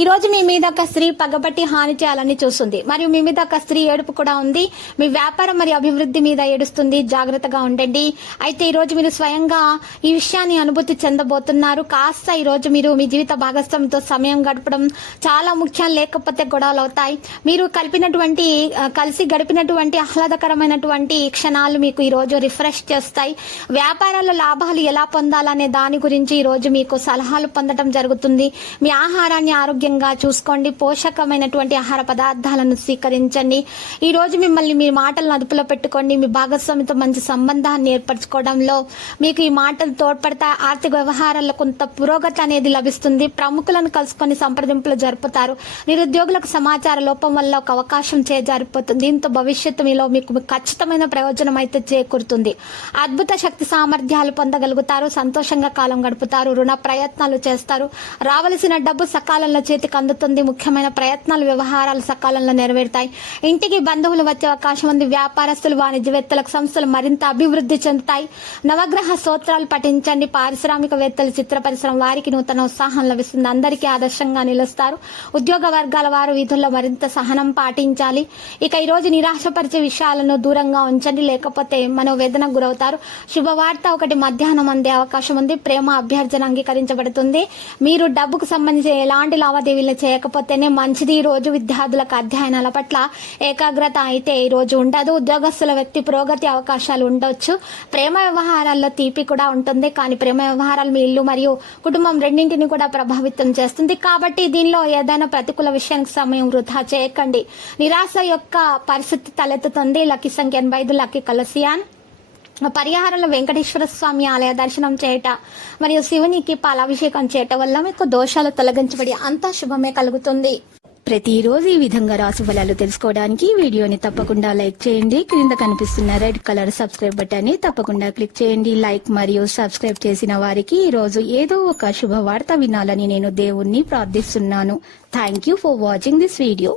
ఈ రోజు మీ మీద ఒక స్త్రీ పగబట్టి హాని చేయాలని చూస్తుంది. మరియు మీ మీద ఒక స్త్రీ ఏడుపు కూడా ఉంది. మీ వ్యాపారం మరియు అభివృద్ధి మీద ఏడుస్తుంది. జాగ్రత్తగా ఉండండి. అయితే ఈ రోజు మీరు స్వయంగా ఈ విషయాన్ని అనుభూతి చెందబోతున్నారు. కాస్త ఈ రోజు మీరు మీ జీవిత భాగస్వామితో సమయం గడపడం చాలా ముఖ్యం. లేకపోతే గొడవలు అవుతాయి. మీరు కలిపినటువంటి కలిసి గడిపినటువంటి ఆహ్లాదకరమైనటువంటి క్షణాలు మీకు ఈ రోజు రిఫ్రెష్ చేస్తాయి. వ్యాపారాల్లో లాభాలు ఎలా పొందాలనే దాని గురించి ఈ రోజు మీకు సలహాలు పొందడం జరుగుతుంది. మీ ఆహారాన్ని ఆరోగ్యంగా చూసుకోండి. పోషకమైనటువంటి ఆహార పదార్థాలను స్వీకరించండి. ఈ రోజు మిమ్మల్ని మీ మాటలను అదుపులో పెట్టుకోండి. మీ భాగస్వామితో మంచి సంబంధాన్ని ఏర్పరచుకోవడంలో మీకు ఈ మాటలు తోడ్పడతాయి ఆర్థిక వ్యవహారాల్లో కొంత పురోగతి అనేది లభిస్తుంది. ప్రముఖులను కలుసుకొని సంప్రదింపులు జరుపుతారు. నిరుద్యోగులకు సమాచార లోపం వల్ల ఒక అవకాశం చేజారిపోతుంది దీంతో భవిష్యత్తు మీలో మీకు ఖచ్చితమైన ప్రయోజనం అయితే చేకూరుతుంది. అద్భుత శక్తి సామర్థ్యాలు పొందగలుగుతారు. సంతోషంగా కాలం గడుపుతారు. రుణ ప్రయత్నాలు చేస్తారు. రావలసిన డబ్బు సకాలంలో చేతికి అందుతుంది. ముఖ్యమైన ప్రయత్నాలు వ్యవహారాలు సకాలంలో నెరవేరుతాయి. ఇంటికి బంధువులు వచ్చే అవకాశం ఉంది. వ్యాపారస్తులు వాణిజ్యవేత్తలకు సంస్థలు మరింత అభివృద్ధి చెందుతాయి. నవగ్రహ సూత్రాలు పఠించండి. పారిశ్రామికవేత్తలు చిత్ర పరిశ్రమ వారికి నూతన ఉత్సాహం లభిస్తుంది. అందరికీ ఆదర్శంగా నిలుస్తారు. ఉద్యోగ వర్గాల వారు విధుల్లో మరింత సహనం పాటించాలి. ఇక ఈ రోజు నిరాశపరిచే విషయాలను దూరంగా ఉంచండి. లేకపోతే మనోవేదనకు గురవుతారు. శుభవార్త ఒకటి మధ్యాహ్నం అందే అవకాశం ఉంది. ప్రేమ అభ్యర్థన అంగీకరించబడుతుంది. మీరు డబ్బుకు సంబంధించి ఎలాంటి లావాదేవీలు చేయకపోతేనే మంచిది. రోజు విద్యార్థులకు అధ్యయనాల పట్ల ఏకాగ్రత అయితే ఈ రోజు ఉండదు. ఉద్యోగస్తుల వ్యక్తి పురోగతి అవకాశాలు ఉండొచ్చు. ప్రేమ వ్యవహారాల్లో తీపి కూడా ఉంటుంది. కానీ ప్రేమ వ్యవహారాలు మీ ఇల్లు మరియు కుటుంబం రెండింటిని కూడా ప్రభావితం చేస్తుంది. కాబట్టి దీనిలో ఏదైనా ప్రతికూల విషయానికి సమయం వృధా చేయకండి. నిరాశ యొక్క పరిస్థితి తలెత్తుతుంది. లక్కీ సంఖ్య ఎనభై ఐదు లక్కీ కలసియాన్. పరిహారంలో వెంకటేశ్వర స్వామి ఆలయ దర్శనం చేయట మరియు శివునికి పాలాభిషేకం చేయటం వల్ల మీకు దోషాలు తొలగించబడి అంతా శుభమే కలుగుతుంది. ప్రతిరోజు ఈ విధంగా రాసు ఫలాలు తెలుసుకోవడానికి వీడియోని తప్పకుండా లైక్ చేయండి. క్రింద కనిపిస్తున్న రెడ్ కలర్ సబ్స్క్రైబ్ బటన్ని తప్పకుండా క్లిక్ చేయండి. లైక్ మరియు సబ్స్క్రైబ్ చేసిన వారికి ఈ రోజు ఏదో ఒక శుభవార్త వినాలని నేను దేవుణ్ణి ప్రార్థిస్తున్నాను. Thank you for watching this video